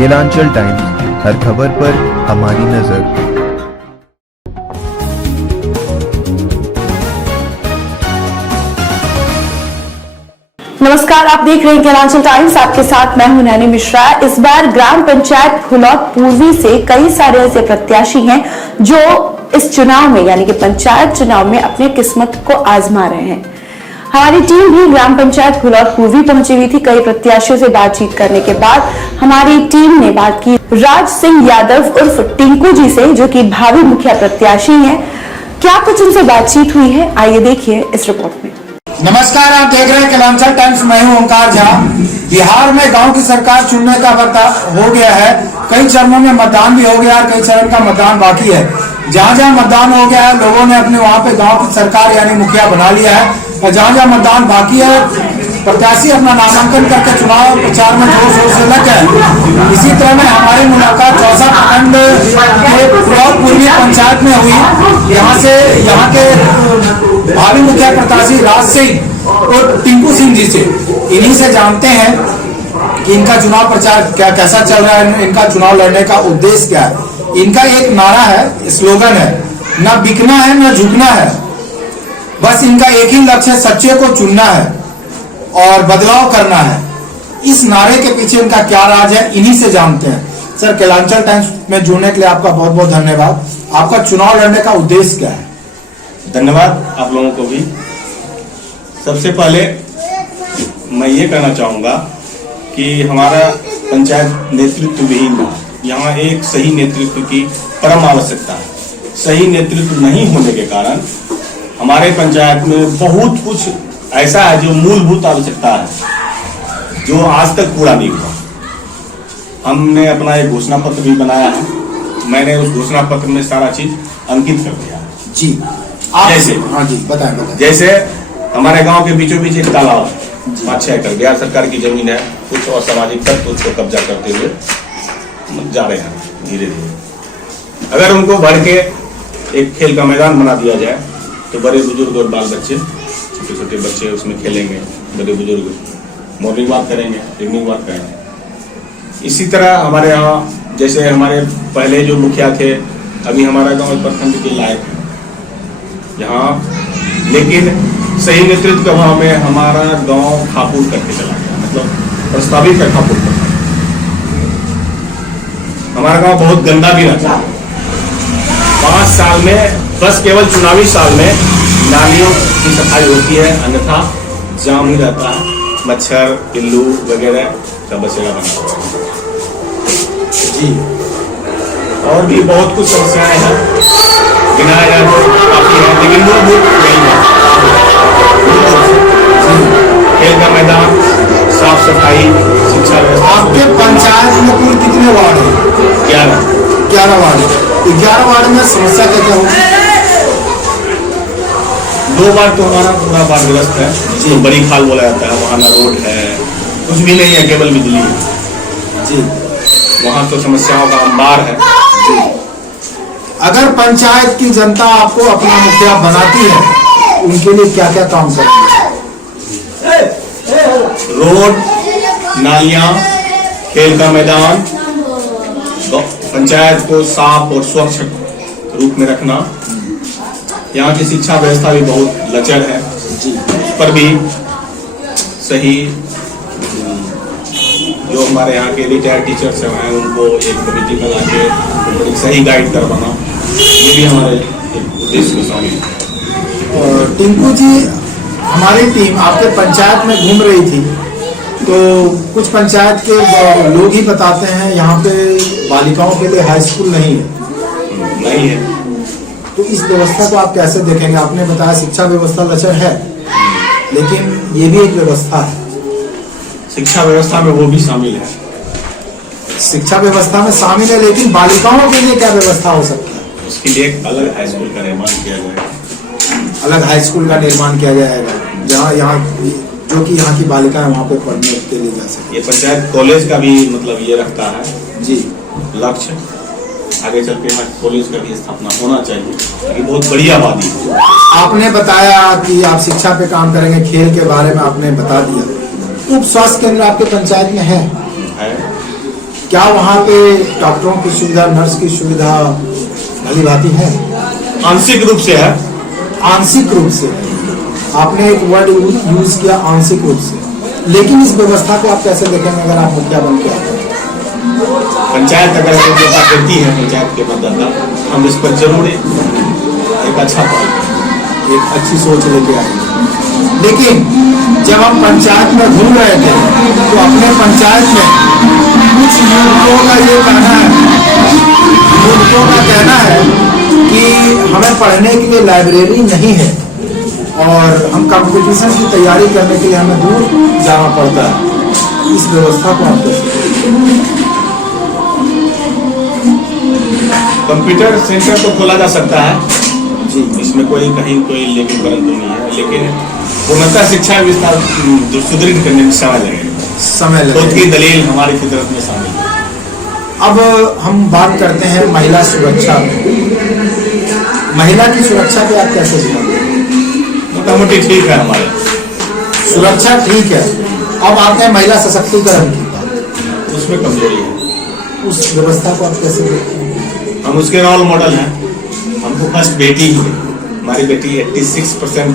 Kelanchal times, हर खबर पर हमारी नजर। नमस्कार, आप देख रहे हैं केलांचल टाइम्स। आपके साथ मैं हूं नैनी मिश्रा। इस बार ग्राम पंचायत खुलौत पूर्वी से कई सारे ऐसे प्रत्याशी हैं जो इस चुनाव में यानी कि पंचायत चुनाव में अपने किस्मत को आजमा रहे हैं। हमारी टीम भी ग्राम पंचायत खुलौत पूर्वी पहुंची हुई थी। कई प्रत्याशियों से बातचीत करने के बाद हमारी टीम ने बात की राज सिंह यादव उर्फ टिंकू जी से, जो कि भावी मुखिया प्रत्याशी हैं। क्या कुछ उनसे बातचीत हुई है, आइए देखिए इस रिपोर्ट में। नमस्कार, आप देख रहे हैं केलांचल टाइम्स। मैं हूं ओंकार झा। बिहार में गांव की सरकार चुनने का वक्त हो गया है। कई चरणों में मतदान भी हो गया और कई चरण का मतदान बाकी है। जहां जहां मतदान हो गया है, लोगों ने अपने वहां पे गांव की सरकार यानी मुखिया बना लिया है। और जहां जहां मतदान बाकी है, प्रत्याशी अपना नामांकन करके चुनाव प्रचार में जोर शोर से लग गए। इसी तरह में हमारी मुलाकात चौसा प्रखंड के खुलौत पूर्वी पंचायत में हुई। यहाँ के भावी मुखिया प्रत्याशी राज सिंह और टिंकू सिंह जी से, इन्हीं से जानते हैं कि इनका चुनाव प्रचार कैसा चल रहा है, इनका चुनाव लड़ने का उद्देश्य क्या है। इनका एक नारा है, स्लोगन है, ना बिकना है ना झुकना है, बस इनका एक ही लक्ष्य है, सच्चे को चुनना है और बदलाव करना है। इस नारे के पीछे इनका क्या राज है, इन्हीं से जानते हैं। सर, केलांचल टाइम्स में जुड़ने के लिए आपका बहुत बहुत धन्यवाद। आपका चुनाव लड़ने का उद्देश्य क्या है? धन्यवाद आप लोगों को भी। सबसे पहले मैं ये कहना चाहूँगा कि हमारा पंचायत नेतृत्व विहीन है। यहाँ एक सही नेतृत्व की परम आवश्यकता है। सही नेतृत्व नहीं होने के कारण हमारे पंचायत में बहुत कुछ ऐसा है जो मूलभूत आवश्यकता है, जो आज तक पूरा नहीं हुआ। हमने अपना एक घोषणा पत्र भी बनाया है। मैंने उस घोषणा पत्र में सारा चीज अंकित कर दिया है। जी, जैसे हाँ जी, बताएं। जैसे हमारे गांव के बीचों बीच एक तालाब है, 5-6 एकड़ बिहार सरकार की जमीन है। कुछ असामाजिक तत्व उसको कब्जा करते हुए जा रहे हैं धीरे धीरे। अगर उनको भर के एक खेल का मैदान बना दिया जाए तो बड़े बुजुर्ग और बाल बच्चे, छोटे छोटे बच्चे उसमें खेलेंगे, बड़े बुजुर्ग मॉर्निंग वॉक करेंगे, इवनिंग वॉक करेंगे। इसी तरह हमारे यहाँ जैसे हमारे पहले जो मुखिया थे, अभी हमारा गांव प्रखंड के लायक है यहाँ, लेकिन सही नेतृत्व के अभाव में हमारा गांव खापुर करके चला गया, मतलब प्रस्तावित का खापुर करता। हमारा गांव बहुत गंदा भी रहता है। 5 साल में बस केवल चुनावी साल में नालियों की सफाई होती है, अन्यथा जाम ही रहता है। मच्छर, पिल्लू वगैरह का बसेरा बना हुआ है। जी, और भी बहुत कुछ समस्याएं हैं, गिनाया जाए तो काफी है, लेकिन मूलभूत नहीं है। खेल का मैदान, साफ सफाई, शिक्षा व्यवस्था। आपके पंचायत में कुल कितने वार्ड है? 11 वार्ड है। 11 वार्ड में समस्या क्या होगी? 2 वार्ड तो हमारा पूरा वार्डग्रस्त है, जिसको बड़ी खाल बोला जाता है। वहाँ ना रोड है, कुछ भी नहीं है, केवल बिजली है। जी, वहाँ तो समस्याओं का अंबार है। अगर पंचायत की जनता आपको अपना मुखिया बनाती है, उनके लिए क्या क्या काम करती है? रोड, नालियां, खेल का मैदान, पंचायत को साफ और स्वच्छ रूप में रखना। यहाँ की शिक्षा व्यवस्था भी बहुत लचर है, उस पर भी सही जो हमारे यहाँ के रिटायर्ड टीचर्स हैं उनको एक कमेटी बना के उनको सही गाइड करवाना, ये भी हमारे उद्देश्य में शामिल है। टिंकू जी, हमारी टीम आपके पंचायत में घूम रही थी, तो कुछ पंचायत के लोग ही बताते हैं यहाँ पे बालिकाओं के लिए हाई स्कूल नहीं है। तो इस व्यवस्था को आप कैसे देखेंगे? आपने बताया शिक्षा व्यवस्था लचर है, लेकिन ये भी एक व्यवस्था है। शिक्षा व्यवस्था में वो भी शामिल है। शिक्षा व्यवस्था में शामिल है, लेकिन बालिकाओं के लिए क्या व्यवस्था हो सकती है? उसके लिए एक अलग हाई स्कूल का निर्माण किया जाएगा। अलग हाई स्कूल का निर्माण किया जाएगा, जहाँ जो कि यहाँ की बालिकाएं वहाँ पे पढ़ने के लिए जा सके। ये पंचायत कॉलेज का भी मतलब ये रखता है जी लक्ष्य, आगे चल के कॉलेज का भी स्थापना होना चाहिए, क्योंकि बहुत बड़ी आबादी है। आपने बताया कि आप शिक्षा पे काम करेंगे, खेल के बारे में आपने बता दिया। उप स्वास्थ्य केंद्र आपके पंचायत में है? क्या वहाँ पे डॉक्टरों की सुविधा, नर्स की सुविधा भली भांति है? आंशिक रूप से है। आंशिक रूप से, आपने एक वर्ड यूज किया, आंशिक रूप से। लेकिन इस व्यवस्था को आप कैसे देखेंगे अगर आप मुखिया बन के आते हैं? पंचायत अगर व्यवस्था करती है, पंचायत के मतदाता, हम इस पर जरूर एक अच्छा एक अच्छी सोच लेके आए। लेकिन जब हम पंचायत में घूम रहे थे तो अपने पंचायत में कुछ युवकों का ये कहना है, युवकों का कहना है कि हमें पढ़ने के लिए लाइब्रेरी नहीं है और हम कंपटीशन की तैयारी करने के लिए हमें दूर जाना पड़ता है। इस व्यवस्था को आप कंप्यूटर सेंटर तो खोला जा सकता है जी, इसमें कोई कहीं कोई लेकिन परंतु नहीं है, लेकिन पूर्णतः शिक्षा विस्तार सुदृढ़ करने में समय लगेगा। तो की दलील हमारी फितरत में शामिल है। अब हम बात करते हैं महिला सुरक्षा में। महिला की सुरक्षा पे आप कैसे जीते? मोटामोटी ठीक है, हमारे सुरक्षा ठीक है। अब आते हैं महिला सशक्तिकरण की बात, उसमें कमजोरी है। उस व्यवस्था को आप कैसे देखते हैं? हम उसके रोल मॉडल हैं। हमको फर्स्ट बेटी ही है, हमारी बेटी 86%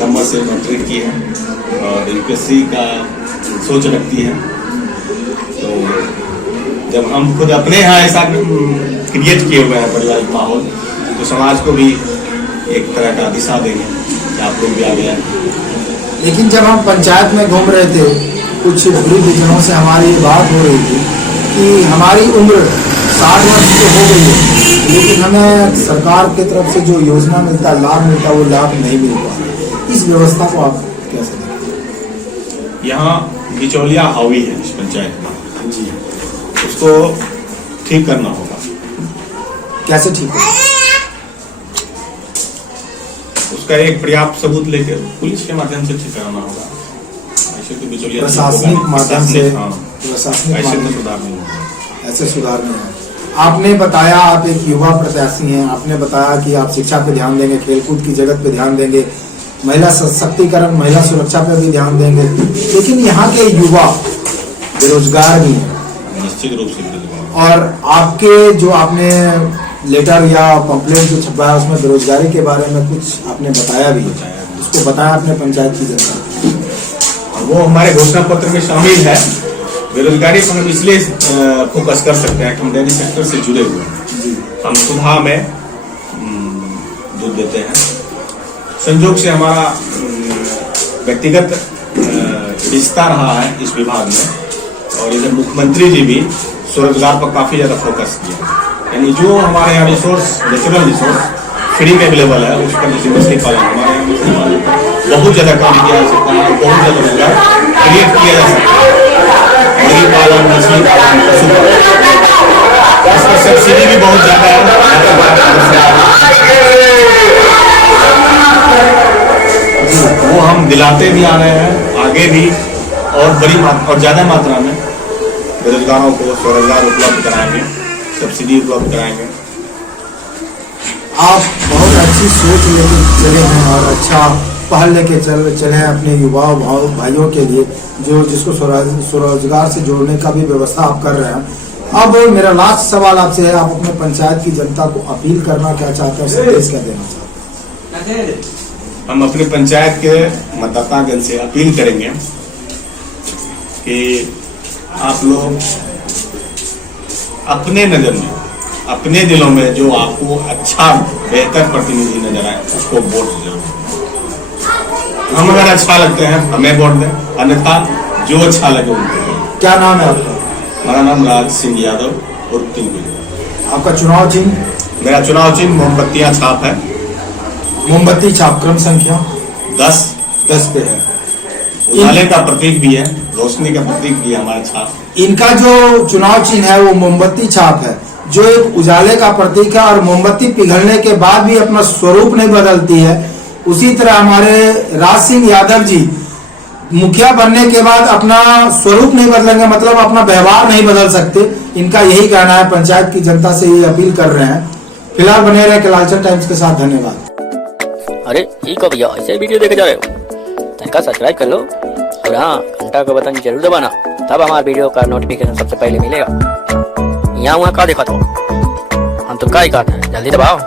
नंबर से मैट्रिक की है और यूपीएससी का सोच रखती है। तो जब हम खुद अपने यहाँ ऐसा क्रिएट किए हुए हैं पारिवारिक माहौल, तो समाज को भी एक तरह का दिशा देंगे कि आप लोग भी आ गया। लेकिन जब हम पंचायत में घूम रहे थे, कुछ वृद्धजनों से हमारी बात हो रही थी कि हमारी उम्र 60 वर्ष की हो गई है, लेकिन हमें सरकार की तरफ से जो योजना मिलता है, लाभ मिलता है, वो लाभ नहीं मिल पा। इस व्यवस्था को आप कैसे देखते हैं? यहाँ बिचौलिया हावी है इस पंचायत में जी, उसको ठीक करना होगा। कैसे ठीक है? उसका एक पर्याप्त सबूत लेकर पुलिस के माध्यम से ठीक कराना होगा। ऐसे तो बिचौलिया प्रशासनिक माध्यम से, प्रशासनिक ऐसे तो सुधार नहीं होगा। ऐसे सुधार नहीं है। आपने बताया आप एक युवा प्रत्याशी हैं, आपने बताया कि आप शिक्षा पे ध्यान देंगे, खेलकूद की जगत पे ध्यान देंगे, महिला सशक्तिकरण, महिला सुरक्षा पे भी ध्यान देंगे, लेकिन यहाँ के युवा बेरोजगार भी हैं। निश्चित रूप से। और आपके जो आपने लेटर या पंपलेट जो छपवाया उसमें बेरोजगारी के बारे में कुछ आपने बताया भी है, उसको बताया अपने पंचायत की जनता? वो हमारे घोषणा पत्र में शामिल है। बेरोजगारी पर हम इसलिए फोकस कर सकते हैं कि हम डेयरी सेक्टर से जुड़े हुए हैं। हम सुधा में दूध देते हैं। संयोग से हमारा व्यक्तिगत रिश्ता रहा है इस विभाग में, और इधर मुख्यमंत्री जी भी स्वरोजगार पर काफी ज्यादा फोकस किया। यानी जो हमारे यहाँ रिसोर्स, नेचुरल रिसोर्स फ्री में अवेलेबल है, उसका मछली पालन हमारे यहाँ मछली पालन बहुत ज्यादा काम किया जा सकता है, बहुत ज्यादा रोजगार क्रिएट किया जा सकता है। मुर्गी पालन, मछली पालन, पशुपालन, इसका सब्सिडी भी बहुत ज्यादा है। वो हम दिलाते भी आ रहे हैं, आगे भी और बड़ी और ज्यादा मात्रा में बेरोजगारों को स्वरोजगार उपलब्ध कराएंगे, सब्सिडी उपलब्ध कराएंगे। आप बहुत अच्छी सोच लेके चले हैं और अच्छा पहल लेके चले हैं अपने युवा भाइयों के लिए, जो जिसको स्वरोजगार से जोड़ने का भी व्यवस्था आप कर रहे हैं। अब मेरा लास्ट सवाल आपसे है, आप अपने पंचायत की जनता को अपील करना क्या चाहते हैं, संदेश क्या देना चाहते हैं? हम अपने पंचायत के मतदातागण से अपील करेंगे कि आप लोग अपने नजर में, अपने दिलों में जो आपको अच्छा बेहतर प्रतिनिधि नजर आए उसको वोट जरूर। हम अगर अच्छा लगते हैं हमें वोट दें, अन्यथा जो अच्छा लगे उनको। क्या नाम है आपका? हमारा नाम राज सिंह यादव और तिलकुल। आपका चुनाव चिन्ह? मेरा चुनाव चिन्ह मोमबत्तियां छाप है। मोमबत्ती छाप, क्रम संख्या 10 पे है। उजाले का प्रतीक भी है, रोशनी का प्रतीक भी है हमारा छाप। इनका जो चुनाव चिन्ह है वो मोमबत्ती छाप है, जो एक उजाले का प्रतीक है और मोमबत्ती पिघलने के बाद भी अपना स्वरूप नहीं बदलती है। उसी तरह हमारे राज सिंह यादव जी मुखिया बनने के बाद अपना स्वरूप नहीं बदलेंगे, मतलब अपना व्यवहार नहीं बदल सकते। इनका यही कहना है, पंचायत की जनता से ये अपील कर रहे हैं। फिलहाल बने रहे कलालचन टाइम्स के साथ। धन्यवाद। अरे ठीक हो भैया, ऐसे वीडियो देखे जा रहे हो, तनिका सब्सक्राइब कर लो और हाँ घंटा का बटन जरूर दबाना, तब हमारे वीडियो का नोटिफिकेशन सबसे पहले मिलेगा। यहाँ वहाँ का देखा तो हम तो क्या ही कहते हैं, जल्दी दबाओ।